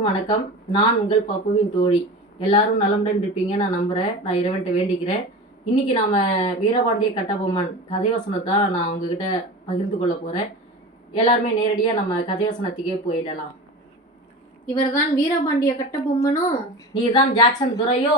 வணக்கம். நான் உங்கள் பப்புவின் தோழி. எல்லாரும் நலமுடன் இருப்பீங்க நான் நம்புகிறேன். நான் இறைவன்ட்ட வேண்டிக்கிறேன். இன்னைக்கு நாம வீரபாண்டிய கட்டபொம்மன் கதைவசனத்தை நான் உங்ககிட்ட பகிர்ந்து கொள்ள போகிறேன். எல்லாருமே நேரடியாக நம்ம கதைவசனத்துக்கே போயிடலாம். இவர்தான் வீரபாண்டிய கட்டபொம்மனோ? நீதான் ஜாக்சன் துரையோ?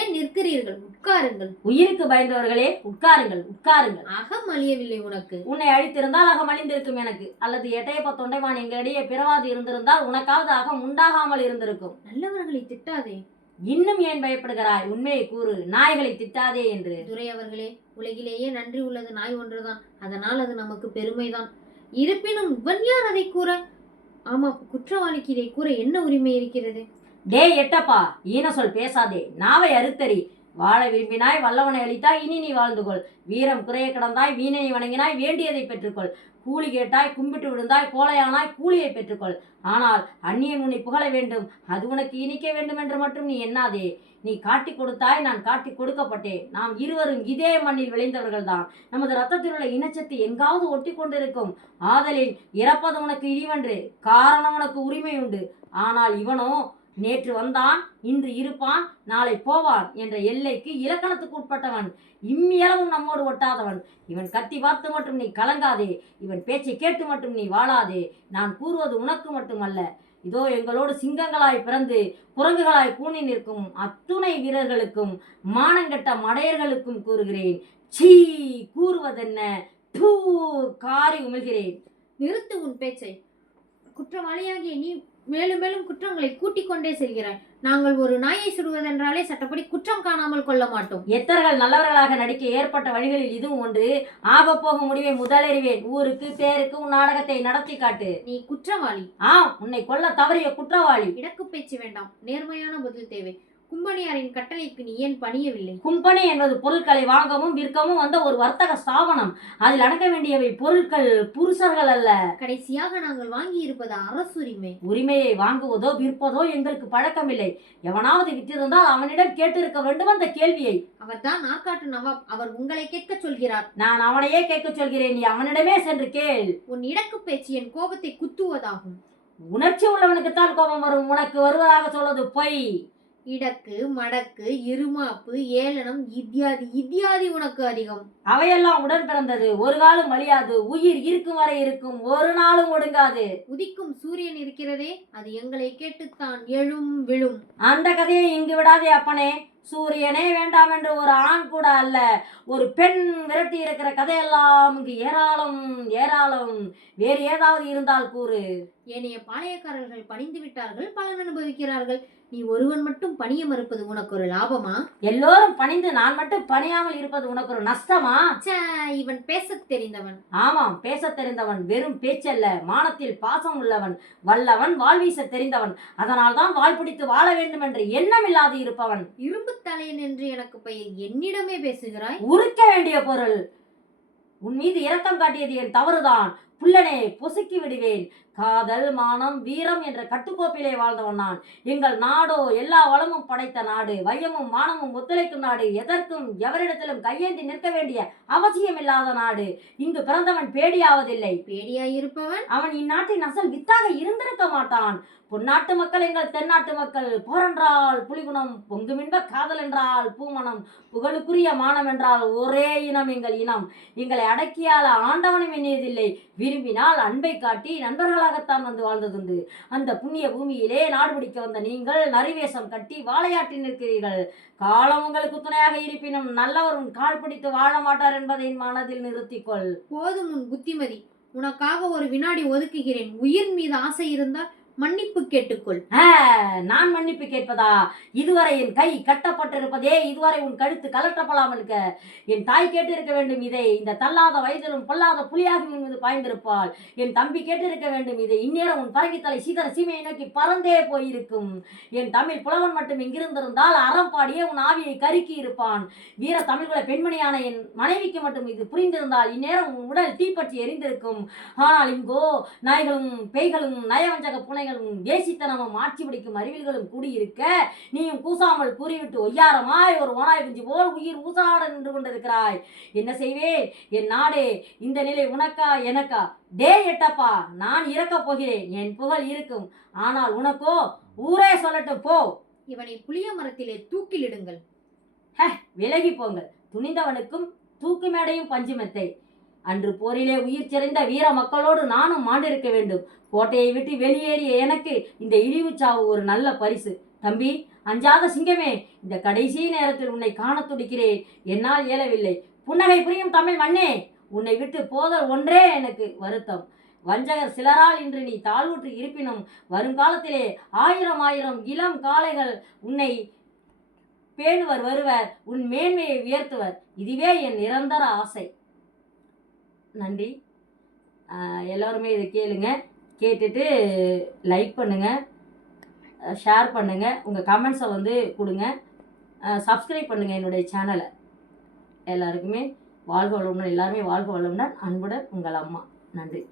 ஏன் நிற்கிறீர்கள்? உட்காருங்கள். உயிருக்கு பயந்தவர்களே உட்காருங்கள், உட்காருங்கள். அகம் அழியவில்லை உனக்கு. உன்னை அழித்திருந்தால் அகம் அழிந்திருக்கும் எனக்கு. அல்லது எட்டையப்ப தொண்டைமான் எங்களிடையே பிறவாது இருந்திருந்தால் உனக்காவது அகம் உண்டாகாமல் இருந்திருக்கும். நல்லவர்களை திட்டாதே. இன்னும் ஏன் பயப்படுகிறாய்? உண்மையை கூறு, நாய்களை திட்டாதே என்று. துரை அவர்களே, உலகிலேயே நன்றி உள்ளது நாய் ஒன்றுதான். அதனால் அது நமக்கு பெருமைதான். இருப்பினும் இவன் யார் அதை கூற? ஆமா, குற்றவாளிக்கு இதை கூற என்ன உரிமை இருக்கிறது? டே எட்டப்பா, ஈன சொல் பேசாதே, நாவை அறுத்தறி. வாழ விரும்பினாய், வல்லவனை அளித்தாய், இனி நீ வாழ்ந்து கொள். வீரம் குறைய கிடந்தாய், வீணனை வணங்கினாய், வேண்டியதை பெற்றுக்கொள். கூலி கேட்டாய், கும்பிட்டு விழுந்தாய், கோலையானாய், கூலியை பெற்றுக்கொள். ஆனால் அந்நியன் உன்னை புகழ வேண்டும், அது உனக்கு இனிக்க வேண்டும் என்று மட்டும் நீ எண்ணாதே. நீ காட்டி கொடுத்தாய், நான் காட்டி கொடுக்கப்பட்டேன். நாம் இருவரும் இதே மண்ணில் விளைந்தவர்கள் தான். நமது ரத்தத்தில் உள்ள இனச்சத்து எங்காவது ஒட்டி கொண்டிருக்கும். ஆதலில் இறப்பது உனக்கு இழிவன்று, காரணம் உனக்கு உரிமை உண்டு. ஆனால் இவனோ நேற்று வந்தான், இன்று இருப்பான், நாளை போவான் என்ற எல்லைக்கு இலக்கணத்துக்கு உட்பட்டவன். இம்மியளவும் நம்மோடு ஒட்டாதவன். இவன் கத்தி பார்த்து மட்டும் நீ கலங்காதே, இவன் பேச்சை கேட்டு மட்டும் நீ வாழாதே. நான் கூறுவது உனக்கு மட்டுமல்ல, இதோ எங்களோடு சிங்கங்களாய் பிறந்து குரங்குகளாய் கூணி நிற்கும் அத்துணை வீரர்களுக்கும் மானங்கெட்ட மடையர்களுக்கும் கூறுகிறேன். சீ, கூறுவதென்ன? தூ, காரி உமிழ்கிறேன். நிறுத்து உன் பேச்சை. குற்றவாளியாகிய நீ மேலும் மேலும் குற்றங்களை கூட்டிக் கொண்டே செல்கிறாய். நாங்கள் ஒரு நாயை சுடுவதென்றாலே சட்டப்படி குற்றம் காணாமல் கொள்ள மாட்டோம். எத்தர்கள் நல்லவர்களாக நடிக்க ஏற்பட்ட வழிகளில் இதுவும் ஒன்று. ஆக போக முடிவை முதலறிவேன். ஊருக்கு பேருக்கு உன் நாடகத்தை நடத்தி காட்டு. நீ குற்றவாளி. உன்னை கொல்ல தவறிய குற்றவாளி. இடக்கு பேச்சு வேண்டாம், நேர்மையான பதில் தேவை. கும்பனியாரின் கட்டளைக்கு நீ ஏன் பணியவில்லை? கும்பனி என்பது பொருட்களை வாங்கவும் விற்கவும் வந்த ஒரு வர்த்தக ஸ்தாபனம். அதில் அடக்க வேண்டியவை பொருட்கள், புருஷர்கள் அல்ல. கடைசியாக நாங்கள் வாங்கி இருப்பது அரசுரிமை. உரிமையை வாங்குவதோ விற்பதோ எங்களுக்கு பழக்கமில்லை. எவனாவது விற்றிருந்தால் அவனிடம் கேட்டிருக்க வேண்டும் அந்த கேள்வியை. அவர்தான் நாற்காட்டு நவாப். அவர் உங்களை கேட்க சொல்கிறார். நான் அவனையே கேட்க சொல்கிறேன். நீ அவனிடமே சென்று கேள். உன் இடக்கு பேச்சு என் கோபத்தை குத்துவதாகும். உணர்ச்சி உள்ளவனுக்குத்தான் கோபம் வரும். உனக்கு வருவதாக சொல்வது பொய். இடக்கு, மடக்கு, இருமாப்பு, ஏளனம் இத்தியாதி இத்தியாதி உனக்கு அதிகம். அவையெல்லாம் உடன் பிறந்தது, ஒரு காலம் அழியாது. உயிர் இருக்கும் வரை இருக்கும், ஒரு நாளும் ஒடுங்காது. உதிக்கும் சூரியன் இருக்கிறதே, அது எங்களை கேட்டுத்தான் எழும் விழும். அந்த கதையை இங்கு விடாதே அப்பனே. சூரியனே வேண்டாம் என்று ஒரு ஆண் கூட அல்ல, ஒரு பெண் விரட்டி இருக்கிற கதையெல்லாம் இங்கு ஏராளம் ஏராளம். வேறு ஏதாவது இருந்தால் கூறு. ஏனைய பாளையக்காரர்கள் பணிந்து விட்டார்கள், பலன் அனுபவிக்கிறார்கள். நீ ஒருவன் மட்டும் பணிய மறுப்பது உனக்கு ஒரு லாபமா? எல்லோரும் பணிந்து நான் மட்டும் பணியாமல் இருப்பது உனக்கு ஒரு நஷ்டமா? இவன் பேசத் தெரிந்தவன். ஆமாம், பேசத் தெரிந்தவன். வெறும் பேச்சல்ல, மானத்தில் பாசம் உள்ளவன், வல்லவன், வாழ்வீச தெரிந்தவன். அதனால் தான் வாழ் பிடித்து வாழ வேண்டும் என்று எண்ணம் இல்லாது இருப்பவன். இரும்பு தலையன் என்று எனக்கு பெயர், என்னிடமே பேசுகிறாய்? உருக்க வேண்டிய பொருள். உன் மீது இரக்கம் காட்டியது என் தவறுதான். புல்லனே, பொசுக்கி விடுவேன். காதல், மானம், வீரம் என்ற கட்டுக்கோப்பிலே வாழ்ந்தவன் நான். எங்கள் நாடோ எல்லா வளமும் படைத்த நாடு, வையமும் மானமும் ஒத்துழைக்கும் நாடு. எதற்கும் எவரிடத்திலும் கையேந்தி நிற்க வேண்டிய அவசியம் இல்லாத நாடு. இங்கு பிறந்தவன் பேடியாவதில்லை. பேடியாயிருப்பவன் அவன் இந்நாட்டின் அசல் வித்தாக இருந்திருக்க மாட்டான். பொன்னாட்டு மக்கள் எங்கள் தென்னாட்டு மக்கள். போரென்றால் புலிகுணம், பொங்குமின்ப காதல் என்றால் பூமணம், புகழுக்குரிய மானம் என்றால் ஒரே இனம் எங்கள் இனம். எங்களை அடக்கியால ஆண்டவனும் எண்ணியதில்லை. விரும்பினால் அன்பை காட்டி நண்பர்களாகத்தான் வந்து வாழ்ந்ததுண்டு. அந்த புண்ணிய பூமியிலே நாடு பிடிக்க வந்த நீங்கள் நரிவேஷம் கட்டி வாழையாட்டி நிற்கிறீர்கள். காலம் உங்களுக்கு துணையாக இருப்பினும் நல்லவர் உன் கால் பிடித்து வாழ மாட்டார் என்பதை மனதில் நிறுத்திக்கொள். போதும் உன் புத்திமதி. உனக்காக ஒரு வினாடி ஒதுக்குகிறேன். உயிர் மீது ஆசை இருந்தால் மன்னிப்பு கேட்டுக்கொள். நான் மன்னிப்பு கேட்பதா? இதுவரை என் கை கட்டப்பட்டிருப்பதே, இதுவரை உன் கழுத்து கலட்டப்படாமல் இருக்க என் தாய் கேட்டிருக்க வேண்டும் இதை. இந்த தள்ளாத வயதிலும் பொல்லாத புலியாக உன் மீது பாய்ந்திருப்பாள். என் தம்பி கேட்டிருக்க வேண்டும் இதை. இந்நேரம் உன் பரங்கித்தலை சீதர சீமையை நோக்கி பறந்தே போயிருக்கும். என் தமிழ் புலவன் மட்டும் இங்கிருந்திருந்தால் அறம் பாடியே உன் ஆவியை கருக்கி இருப்பான். வீர தமிழ்குல பெண்மணியான என் மனைவிக்கு மட்டும் இது புரிந்திருந்தால் இந்நேரம் உன் உடல் தீப்பற்றி எரிந்திருக்கும். ஆனால் இங்கோ நாய்களும் பேய்களும் நயவஞ்சக புனை வேதனைகளும் வேசித்தனமும் ஆட்சி பிடிக்கும் அறிவில்களும் கூடியிருக்க நீயும் கூசாமல் கூறிவிட்டு ஒய்யாரமாய் ஒரு ஓனாய் குஞ்சு போல் உயிர் ஊசாட நின்று கொண்டிருக்கிறாய். என்ன செய்வேன் என் நாடே? இந்த நிலை உனக்கா எனக்கா? டே எட்டப்பா, நான் இறக்கப் போகிறேன். என் புகழ் இருக்கும். ஆனால் உனக்கோ ஊரே சொல்லட்டும் போ. இவனை புளிய மரத்திலே தூக்கிலிடுங்கள். விலகி போங்கள். துணிந்தவனுக்கும் தூக்கு மேடையும் பஞ்சுமெத்தை. அன்று போரிலே உயிர் சிறைந்த வீர மக்களோடு நானும் மாண்டிருக்க வேண்டும். கோட்டையை விட்டு வெளியேறிய எனக்கு இந்த இழிவு சாவு ஒரு நல்ல பரிசு. தம்பி, அஞ்சாத சிங்கமே, இந்த கடைசி நேரத்தில் உன்னை காண துடிக்கிறேன். என்னால் இயலவில்லை. புன்னகை புரியும் தமிழ் மண்ணே, உன்னை விட்டு போதல் ஒன்றே எனக்கு வருத்தம். வஞ்சகர் சிலரால் இன்று நீ தாழ்வுற்று இருப்பினும் வருங்காலத்திலே ஆயிரம் இளம் காளைகள் உன்னை வருவர், உன் மேன்மையை உயர்த்துவர். இதுவே என் நிரந்தர ஆசை. நன்றி. எல்லோருமே இதை கேளுங்க. கேட்டுட்டு லைக் பண்ணுங்கள், ஷேர் பண்ணுங்கள், உங்கள் கமெண்ட்ஸை கொடுங்க, சப்ஸ்கிரைப் பண்ணுங்கள் என்னுடைய சேனலை. எல்லாருக்குமே வாழ்க வளமுடன். எல்லாருமே வாழ்க வளமுடன். அன்புடன் உங்கள் அம்மா. நன்றி.